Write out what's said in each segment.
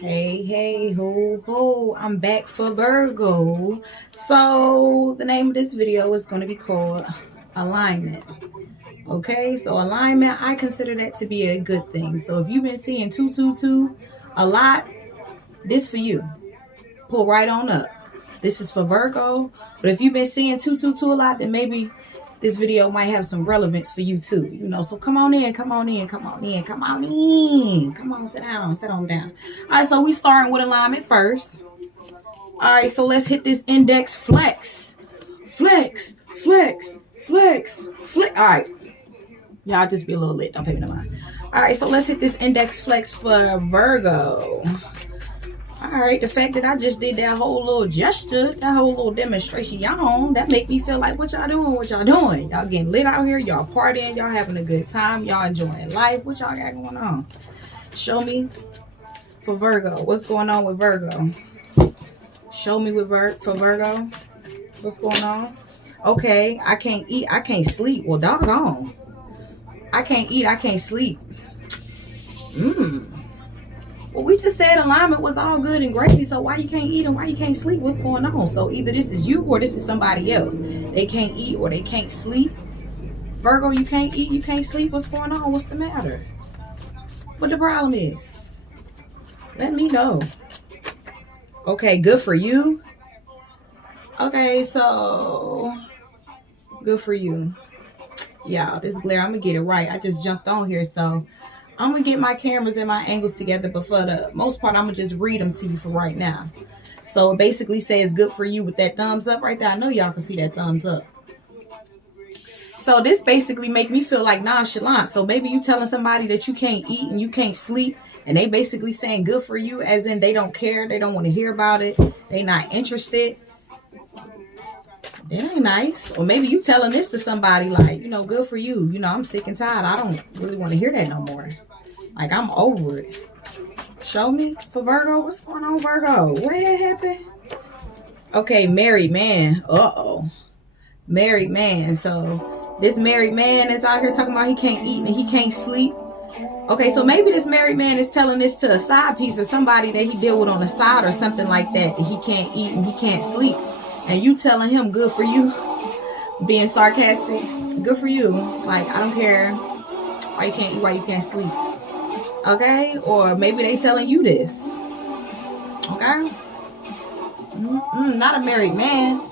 Hey, ho, ho, I'm back for Virgo. So, the name of this video is going to be called Alignment. Okay, so alignment, I consider that to be a good thing. So, if you've been seeing 222 a lot, this for you. Pull right on up. This is for Virgo. But if you've been seeing 222 a lot, then maybe this video might have some relevance for you too. So come on in, come on in, come on in, come on in. Come on, sit on down. All right, so we starting with alignment first. All right, so let's hit this index flex. Flex, flex, flex, flex. All right. Y'all just be a little lit. Don't pay me no mind. All right, so let's hit this index flex for Virgo. All right, the fact that I just did that whole little gesture, that whole little demonstration, y'all, that make me feel like what y'all doing? Y'all getting lit out here, y'all partying, y'all having a good time, y'all enjoying life. What y'all got going on? Show me for Virgo. What's going on with Virgo? Show me for Virgo. What's going on? Okay, I can't eat, I can't sleep. Well, doggone. I can't eat, I can't sleep. Well, we just said alignment was all good and gravy, so why you can't eat and why you can't sleep? What's going on? So either this is you or this is somebody else. They can't eat or they can't sleep. Virgo, you can't eat, you can't sleep. What's going on? What's the matter? What the problem is? Let me know. Okay, good for you. Okay, so good for you. Yeah, this glare, I'm gonna get it right. I just jumped on here, so I'm gonna get my cameras and my angles together, but for the most part, I'm gonna just read them to you for right now. So it basically says good for you with that thumbs up right there. I know y'all can see that thumbs up. So this basically make me feel like nonchalant. So maybe you telling somebody that you can't eat and you can't sleep, and they basically saying good for you, as in they don't care, they don't want to hear about it, they not interested. It ain't nice. Or maybe you telling this to somebody like, good for you. I'm sick and tired. I don't really want to hear that no more. Like, I'm over it. Show me for Virgo. What's going on, Virgo? What happened? Okay, married man. Uh-oh. Married man. So this married man is out here talking about he can't eat and he can't sleep. Okay, so maybe this married man is telling this to a side piece or somebody that he deal with on the side or something like that he can't eat and he can't sleep. And you telling him good for you, being sarcastic, good for you. Like, I don't care why you can't eat, why you can't sleep. Okay? Or maybe they telling you this. Okay? Not a married man.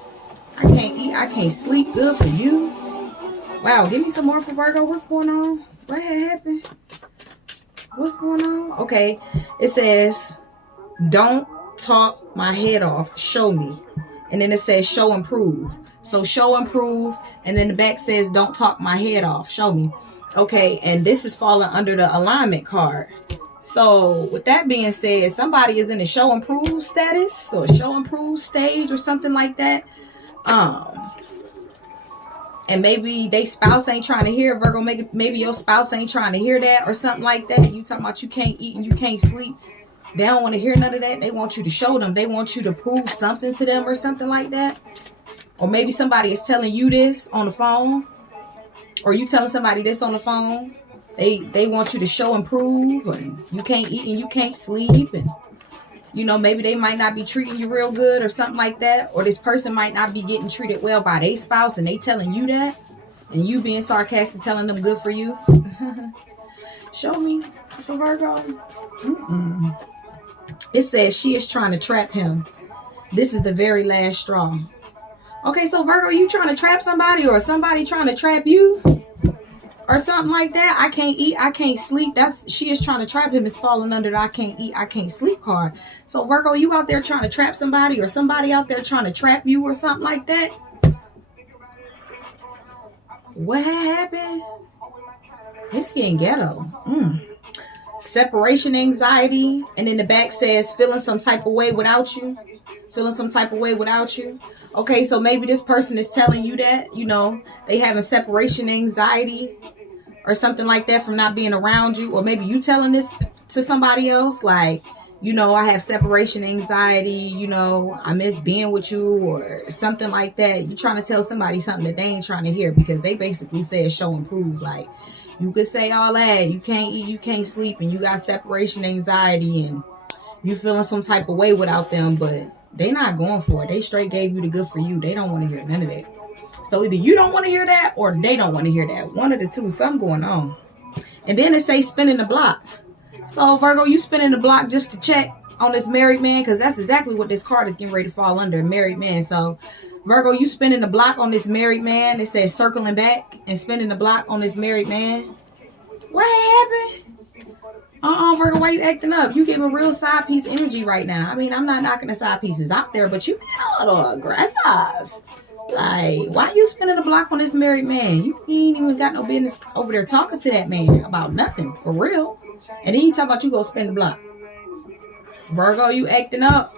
I can't eat, I can't sleep, good for you. Wow, give me some more for Virgo. What's going on? What happened? What's going on? Okay, it says, don't talk my head off, show me. And then it says show and prove. So show and prove. And then the back says don't talk my head off. Show me. Okay. And this is falling under the alignment card. So with that being said, somebody is in a show and prove status or show and prove stage or something like that. And maybe they spouse ain't trying to hear, Virgo. Maybe your spouse ain't trying to hear that or something like that. You talking about you can't eat and you can't sleep. They don't want to hear none of that. They want you to show them. They want you to prove something to them or something like that. Or maybe somebody is telling you this on the phone. Or you telling somebody this on the phone. They want you to show and prove. And you can't eat and you can't sleep. And, maybe they might not be treating you real good or something like that. Or this person might not be getting treated well by their spouse and they telling you that. And you being sarcastic telling them good for you. Show me for Virgo. It says she is trying to trap him. This is the very last straw. Okay, so Virgo, you trying to trap somebody or somebody trying to trap you? Or something like that. I can't eat, I can't sleep. She is trying to trap him. It's falling under the I can't eat, I can't sleep card. So Virgo, you out there trying to trap somebody or somebody out there trying to trap you or something like that? What happened? It's getting ghetto. Separation anxiety, and in the back says feeling some type of way without you. Okay, so maybe this person is telling you that, they having separation anxiety or something like that from not being around you. Or maybe you telling this to somebody else, like, I have separation anxiety, I miss being with you or something like that. You trying to tell somebody something that they ain't trying to hear because they basically said show and prove. Like, you could say all that, you can't eat, you can't sleep, and you got separation anxiety, and You feeling some type of way without them, but they not going for it. They straight gave you the good for you. They don't want to hear none of that. So either you don't want to hear that or they don't want to hear that. One of the two, something going on. And then it say spinning the block. So Virgo, you spinning the block just to check on this married man, because that's exactly what this card is getting ready to fall under, married man. So Virgo, you spinning the block on this married man. It says circling back and spinning the block on this married man. What happened? Virgo, why you acting up? You giving real side piece energy right now. I mean, I'm not knocking the side pieces out there, but you being a little aggressive. Like, why you spinning the block on this married man? You ain't even got no business over there talking to that man about nothing, for real. And then you talk about you go spin the block. Virgo, you acting up.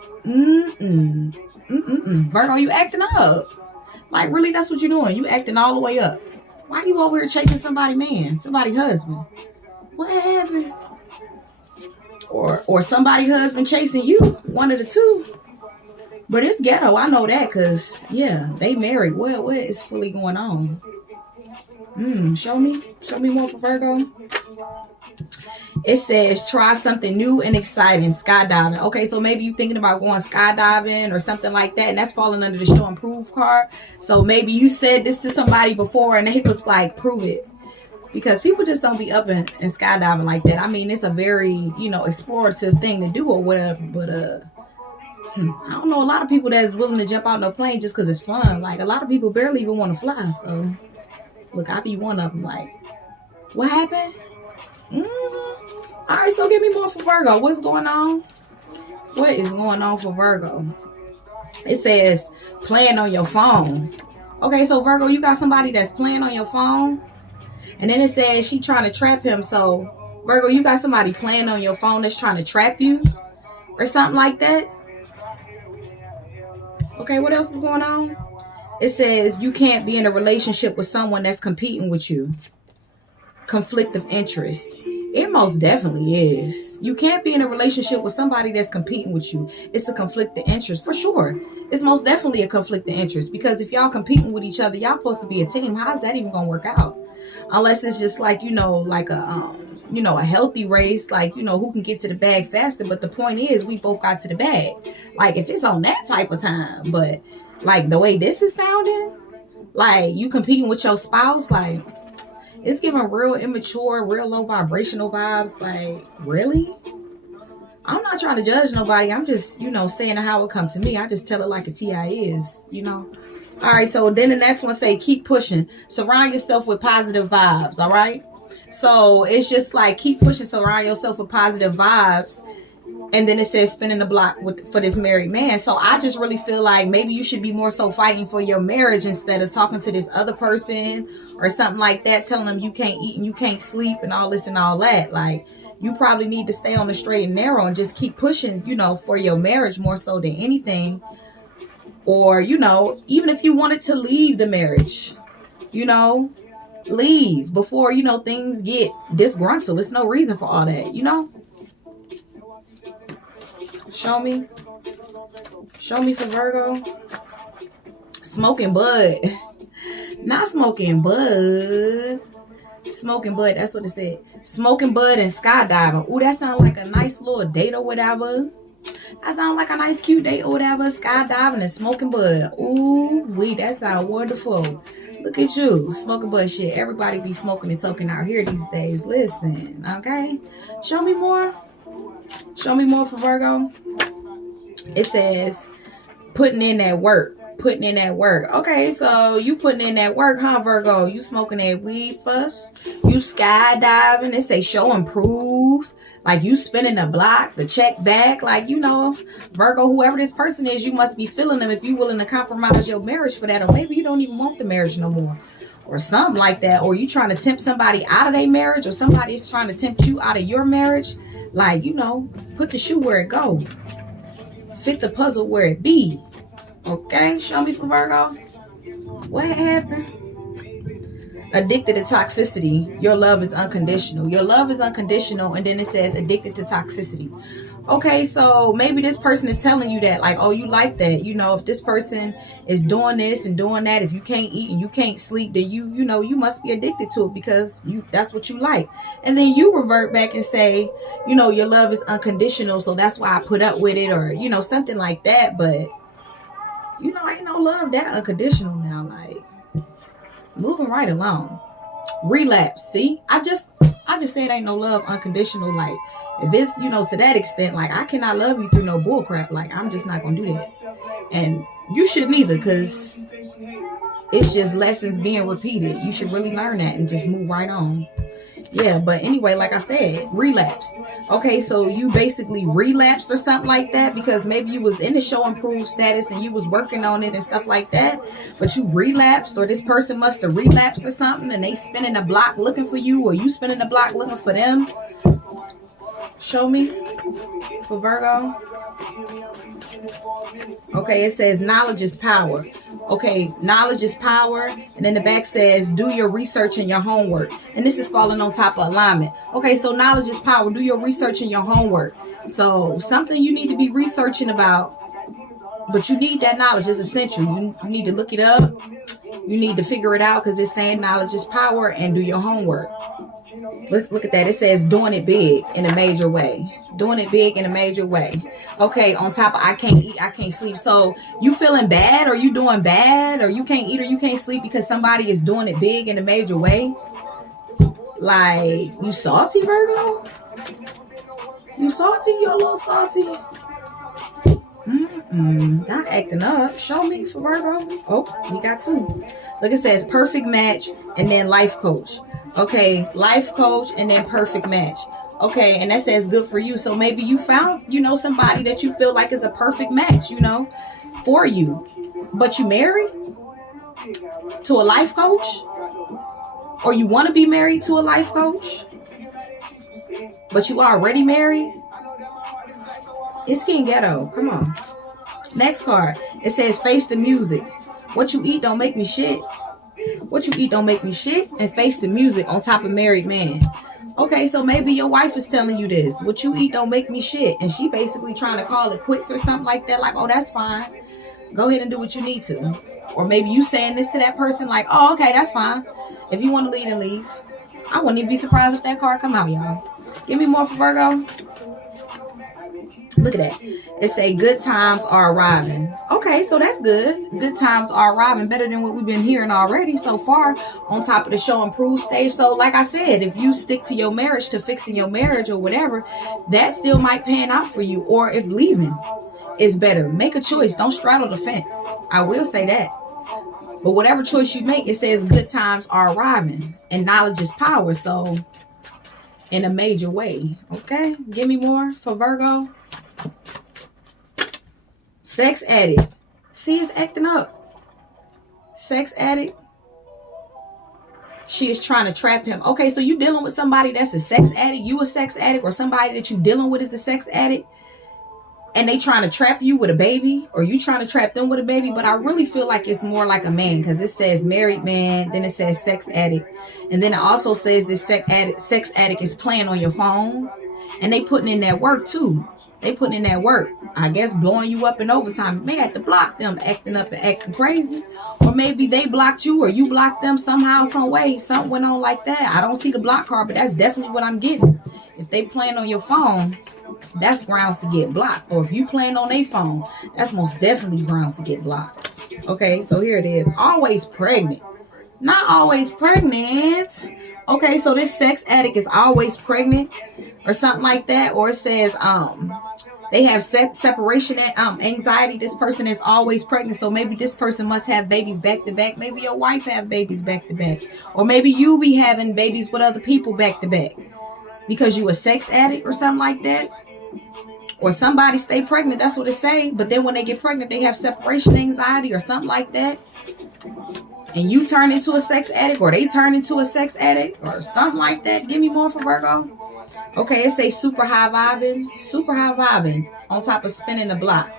Virgo, you acting up. Like, really, that's what you're doing. You acting all the way up. Why you over here chasing somebody man, somebody husband? What happened? Or somebody husband chasing you. One of the two. But it's ghetto. I know that because, yeah, they married. What is fully going on? Show me. Show me more for Virgo. It says try something new and exciting. Skydiving. Okay, so maybe you're thinking about going skydiving or something like that. And that's falling under the show and prove card. So maybe you said this to somebody before and they was like, prove it. Because people just don't be up and skydiving like that. I mean, it's a very, explorative thing to do or whatever. But I don't know a lot of people that's willing to jump out no plane just because it's fun. Like, a lot of people barely even want to fly. So, look, I be one of them. Like, what happened? All right, so give me more for Virgo. What's going on? What is going on for Virgo? It says playing on your phone. Okay, so Virgo, you got somebody that's playing on your phone. And then it says she trying to trap him. So, Virgo, you got somebody playing on your phone that's trying to trap you or something like that. Okay, what else is going on? It says you can't be in a relationship with someone that's competing with you. Conflict of interest. It most definitely is. You can't be in a relationship with somebody that's competing with you. It's a conflict of interest for sure. It's most definitely a conflict of interest because if y'all competing with each other, y'all supposed to be a team. How's that even gonna work out? Unless it's just like, like a healthy race, like, who can get to the bag faster. But the point is we both got to the bag. Like if it's on that type of time, but like the way this is sounding, like you competing with your spouse, like it's giving real immature, real low vibrational vibes. Like, really? I'm not trying to judge nobody. I'm just, saying how it comes to me. I just tell it like a TI is, All right, so then the next one say, keep pushing. Surround yourself with positive vibes, all right? So it's just like, keep pushing, surround yourself with positive vibes. And then it says spinning the block for this married man. So I just really feel like maybe you should be more so fighting for your marriage instead of talking to this other person or something like that, telling them you can't eat and you can't sleep and all this and all that. Like, you probably need to stay on the straight and narrow and just keep pushing, for your marriage more so than anything. Or, even if you wanted to leave the marriage, leave before, things get disgruntled. It's no reason for all that, Show me. Show me for Virgo. Smoking bud. Not smoking bud. Smoking bud. That's what it said. Smoking bud and skydiving. Ooh, that sounds like a nice little date or whatever. That sounds like a nice cute date or whatever. Skydiving and smoking bud. Ooh, that sounds wonderful. Look at you. Smoking bud shit. Everybody be smoking and toking out here these days. Listen, okay? Show me more. Show me more for Virgo. It says putting in that work. Putting in that work. Okay, so you putting in that work, huh, Virgo? You smoking that weed first. You skydiving. It say show and prove. Like you spinning the block, the check back. Like, Virgo, whoever this person is, you must be feeling them if you willing to compromise your marriage for that. Or maybe you don't even want the marriage no more. Or something like that. Or you trying to tempt somebody out of their marriage. Or somebody's trying to tempt you out of your marriage. Like, put the shoe where it go. Fit the puzzle where it be. Okay, show me for Virgo. What happened? Addicted to toxicity. Your love is unconditional. Your love is unconditional. And then it says addicted to toxicity. Okay, so maybe this person is telling you that, like, oh, you like that. You know, if this person is doing this and doing that, if you can't eat and you can't sleep, then you know, you must be addicted to it because that's what you like. And then you revert back and say, you know, your love is unconditional, so that's why I put up with it, or, you know, something like that. But, you know, ain't no love that unconditional now. Like, moving right along. Relapse. See, I just said ain't no love unconditional. Like, if it's, you know, to that extent, like, I cannot love you through no bullcrap. Like, I'm just not gonna do that. And you shouldn't either, because it's just lessons being repeated. You should really learn that and just move right on. Yeah, but anyway, like I said, relapsed. Okay, so you basically relapsed or something like that, because maybe you was in the show improved status and you was working on it and stuff like that, but you relapsed, or this person must have relapsed or something, and they spinning the block looking for you, or you spinning the block looking for them. Show me for Virgo. Okay, it says knowledge is power. Okay, knowledge is power. And then the back says do your research and your homework. And this is falling on top of alignment. Okay, so knowledge is power. Do your research and your homework. So something you need to be researching about, but you need that knowledge. It's essential. You need to look it up. You need to figure it out, because it's saying knowledge is power, and do your homework. Look at that. It says doing it big in a major way. Doing it big in a major way. Okay, on top of I can't eat, I can't sleep. So you feeling bad, or you doing bad, or you can't eat or you can't sleep because somebody is doing it big in a major way? Like, you salty, Virgo? You salty? You a little salty? Not acting up. Show me for Virgo. Oh, we got two. Look, it says perfect match and then life coach. Okay, life coach and then perfect match. Okay, and that says good for you. So maybe you found, you know, somebody that you feel like is a perfect match, you know, for you. But you married to a life coach? Or you want to be married to a life coach, but you already married? It's King Ghetto. Come on. Next card. It says face the music. What you eat don't make me shit. What you eat don't make me shit. And face the music on top of married man. Okay, so maybe your wife is telling you this. What you eat don't make me shit. And she basically trying to call it quits or something like that. Like, oh, that's fine. Go ahead and do what you need to. Or maybe you saying this to that person like, oh, okay, that's fine. If you want to leave, then leave. I wouldn't even be surprised if that card come out, y'all. Give me more for Virgo. Look at that. It say good times are arriving. Okay, so that's good. Good times are arriving. Better than what we've been hearing already so far on top of the show improved stage. So like I said, if you stick to your marriage, to fixing your marriage or whatever, that still might pan out for you. Or if leaving is better, make a choice. Don't straddle the fence. I will say that. But whatever choice you make, it says good times are arriving. And knowledge is power. So in a major way. Okay, give me more for Virgo. Sex addict. See, it's acting up. Sex addict. She is trying to trap him. Okay, so you dealing with somebody that's a sex addict. You a sex addict, or somebody that you dealing with is a sex addict, and they trying to trap you with a baby, or you trying to trap them with a baby. But I really feel like it's more like a man, because it says married man, then it says sex addict, and then it also says this sex addict is playing on your phone, and they putting in that work too. They putting in that work. I guess blowing you up in overtime. May have to block them acting up and acting crazy. Or maybe they blocked you or you blocked them somehow, some way. Something went on like that. I don't see the block card, but that's definitely what I'm getting. If they playing on your phone, that's grounds to get blocked. Or if you playing on their phone, that's most definitely grounds to get blocked. Okay, so here it is. Always pregnant. Not always pregnant. Okay, so this sex addict is always pregnant or something like that. Or it says they have separation anxiety. This person is always pregnant. So maybe this person must have babies back to back. Maybe your wife have babies back to back. Or maybe you be having babies with other people back to back because you a sex addict or something like that. Or somebody stay pregnant. That's what it say. But then when they get pregnant, they have separation anxiety or something like that. And you turn into a sex addict, or they turn into a sex addict or something like that. Give me more for Virgo. Okay, it says super high vibing on top of spinning the block.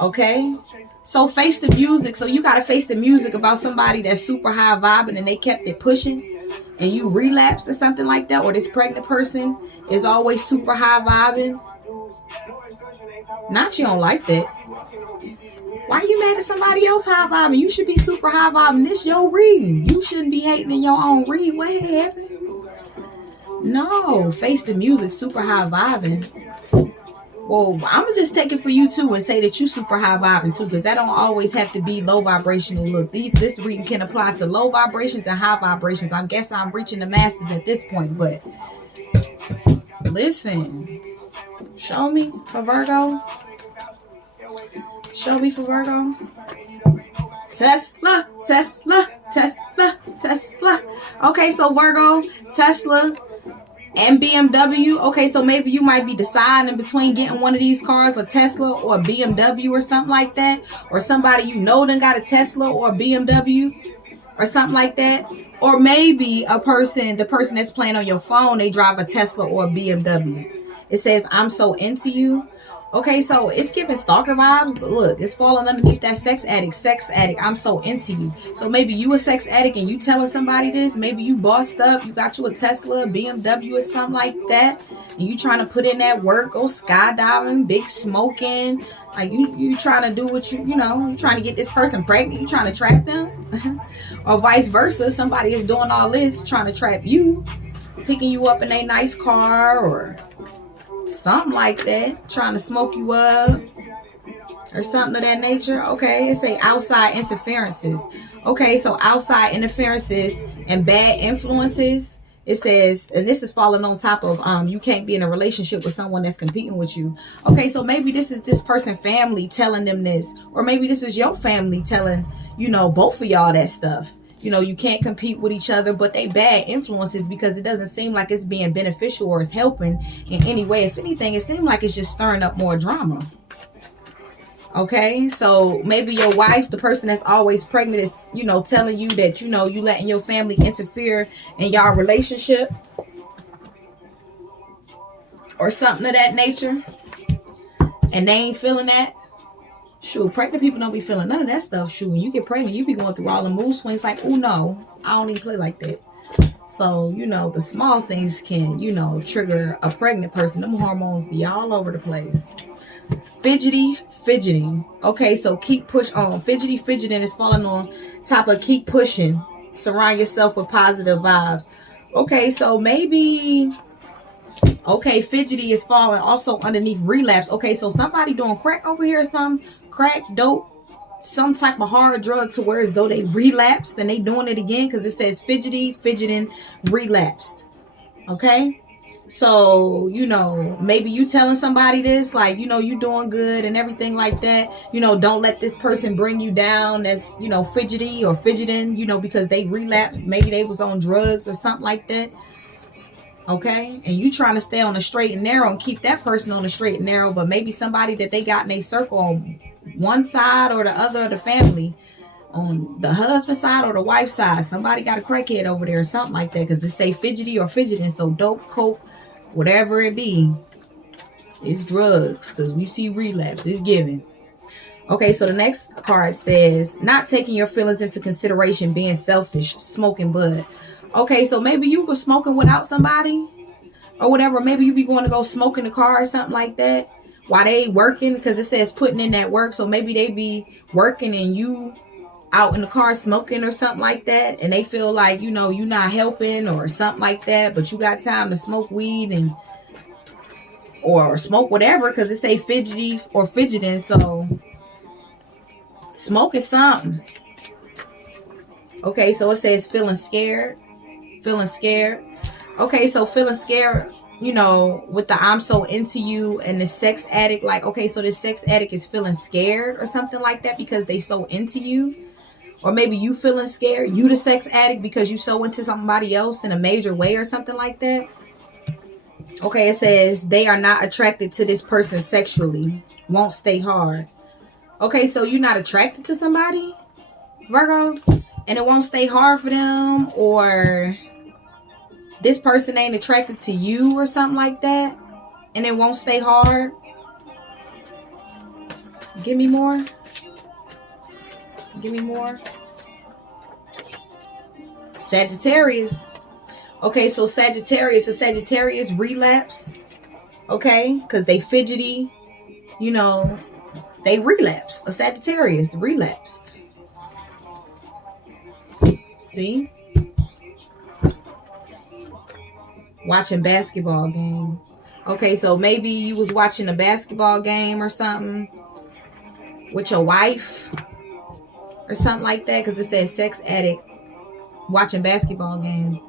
Okay, so face the music. So you got to face the music about somebody that's super high vibing and they kept it pushing and you relapsed or something like that. Or this pregnant person is always super high vibing Not you don't like that. Why you mad at somebody else high vibing? You should be super high vibing. This your reading. You shouldn't be hating in your own read. What happened? No, face the music, super high vibing. Well, I'm gonna just take it for you too and say that you super high vibing too, because that don't always have to be low vibrational. Look, this reading can apply to low vibrations and high vibrations. I guess I'm reaching the masses at this point, but listen, show me for Virgo. Show me for Virgo. Tesla, Tesla, Tesla, Tesla. Okay, so Virgo, Tesla, and BMW. Okay, so maybe you might be deciding between getting one of these cars, a Tesla or a BMW or something like that. Or somebody you know done got a Tesla or a BMW or something like that. Or maybe the person that's playing on your phone, they drive a Tesla or a BMW. It says, I'm so into you. Okay, so it's giving stalker vibes, but look, it's falling underneath that sex addict, I'm so into you. So maybe you a sex addict and you telling somebody this. Maybe you bossed up, you got you a Tesla, a BMW or something like that, and you trying to put in that work, go skydiving, big smoking, like you trying to do what you trying to get this person pregnant, you trying to trap them. Or vice versa, somebody is doing all this trying to trap you, picking you up in a nice car or something like that, trying to smoke you up or something of that nature. Okay, it say outside interferences. Okay, so outside interferences and bad influences. It says, and this is falling on top of you can't be in a relationship with someone that's competing with you. Okay, so maybe this is this person's family telling them this, or maybe this is your family telling both of y'all that stuff. You can't compete with each other, but they bad influences because it doesn't seem like it's being beneficial or it's helping in any way. If anything, it seems like it's just stirring up more drama. Okay, so maybe your wife, the person that's always pregnant, is, telling you that, you letting your family interfere in y'all relationship or something of that nature, and they ain't feeling that. Shoot, pregnant people don't be feeling none of that stuff. Shoot, when you get pregnant, you be going through all the mood swings like, oh no, I don't even play like that. So, the small things can, trigger a pregnant person. Them hormones be all over the place. Fidgeting. Okay, so keep push on. Fidgeting is falling on top of keep pushing. Surround yourself with positive vibes. Okay, so maybe... Okay, fidgety is falling also underneath relapse. Okay, so somebody doing crack over here or something. Crack, dope, some type of hard drug to where as though they relapsed and they doing it again because it says fidgeting, relapsed. Okay, so maybe you telling somebody this, like you doing good and everything like that. Don't let this person bring you down. That's fidgety or fidgeting. Because they relapsed. Maybe they was on drugs or something like that. Okay, and you trying to stay on the straight and narrow and keep that person on the straight and narrow, but maybe somebody that they got in a circle on one side or the other of the family, on the husband side or the wife side, somebody got a crackhead over there or something like that, because it say fidgety or fidgeting. So dope, coke, whatever it be, it's drugs, because we see relapse, it's given. Okay, so the next card says not taking your feelings into consideration, being selfish, smoking bud. Okay, so maybe you were smoking without somebody or whatever. Maybe you be going to go smoke in the car or something like that while they working, because it says putting in that work. So maybe they be working and you out in the car smoking or something like that, and they feel like you not helping or something like that, but you got time to smoke weed and or smoke whatever, because it say fidgety or fidgeting. So smoking something. Okay, so it says feeling scared. Okay, so feeling scared, with the I'm so into you and the sex addict. Like, okay, so this sex addict is feeling scared or something like that because they so into you. Or maybe you feeling scared, you the sex addict, because you so into somebody else in a major way or something like that. Okay, it says they are not attracted to this person sexually, won't stay hard. Okay, so you're not attracted to somebody, Virgo, and it won't stay hard for them, or this person ain't attracted to you or something like that, and it won't stay hard. Give me more. Sagittarius. Okay, so Sagittarius relapse. Okay, because they fidgety, you know, they relapse. A Sagittarius relapsed. See? Watching basketball game. Okay, so maybe you was watching a basketball game or something with your wife or something like that, because it says sex addict watching basketball game.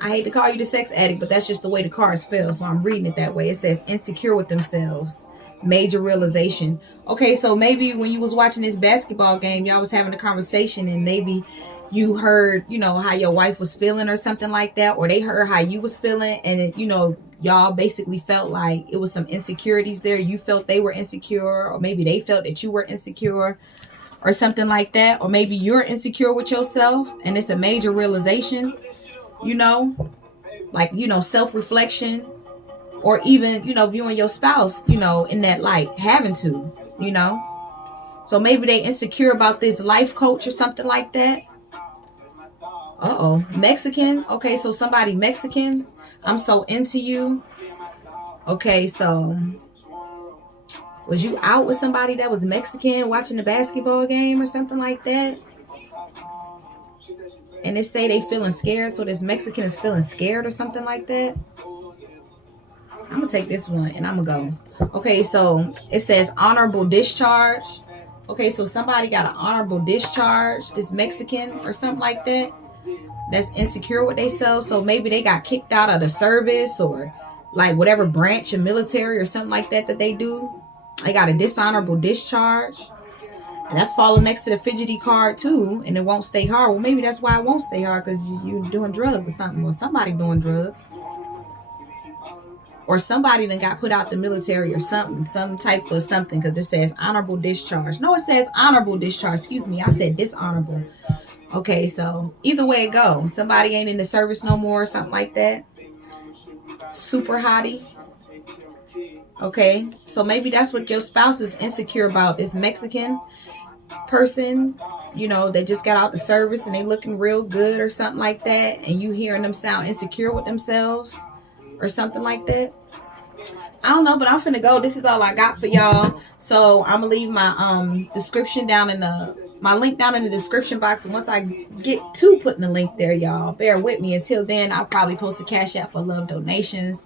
I hate to call you the sex addict, but that's just the way the cards fell, so I'm reading it that way. It says insecure with themselves, major realization. Okay, so maybe when you was watching this basketball game, y'all was having a conversation, and maybe you heard, you know, how your wife was feeling or something like that, or they heard how you was feeling, and it, you know, y'all basically felt like it was some insecurities there. You felt they were insecure, or maybe they felt that you were insecure or something like that, or maybe you're insecure with yourself and it's a major realization, you know, like, you know, self-reflection, or even, you know, viewing your spouse, you know, in that light, having to, you know. So maybe they insecure about this life coach or something like that. Uh-oh. Mexican. Okay, so somebody Mexican. I'm so into you. Okay, so was you out with somebody that was Mexican watching the basketball game or something like that? And they say they feeling scared, so this Mexican is feeling scared or something like that. I'm gonna take this one and I'm gonna go. Okay, so it says honorable discharge. Okay, so somebody got an honorable discharge, this Mexican or something like that, that's insecure with themselves. So maybe they got kicked out of the service, or like whatever branch of military or something like that that they do. They got a dishonorable discharge. And that's falling next to the fidgety card too, and it won't stay hard. Well, maybe that's why it won't stay hard, because you're doing drugs or something, or somebody doing drugs, or somebody then got put out the military or something, some type of something, because it says honorable discharge. No, it says honorable discharge. Excuse me, I said dishonorable. Okay, so either way it go, somebody ain't in the service no more, or something like that. Super hottie. Okay, so maybe that's what your spouse is insecure about. This Mexican person, you know, they just got out the service and they looking real good or something like that, and you hearing them sound insecure with themselves or something like that. I don't know, but I'm finna go. This is all I got for y'all. So I'm gonna leave my description down in my link down in the description box, and once I get to putting the link there, y'all bear with me. Until then, I'll probably post a cash app for love donations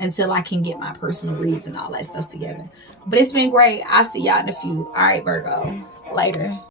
until I can get my personal reads and all that stuff together. But it's been great. I'll see y'all in a few. All right, Virgo. Later.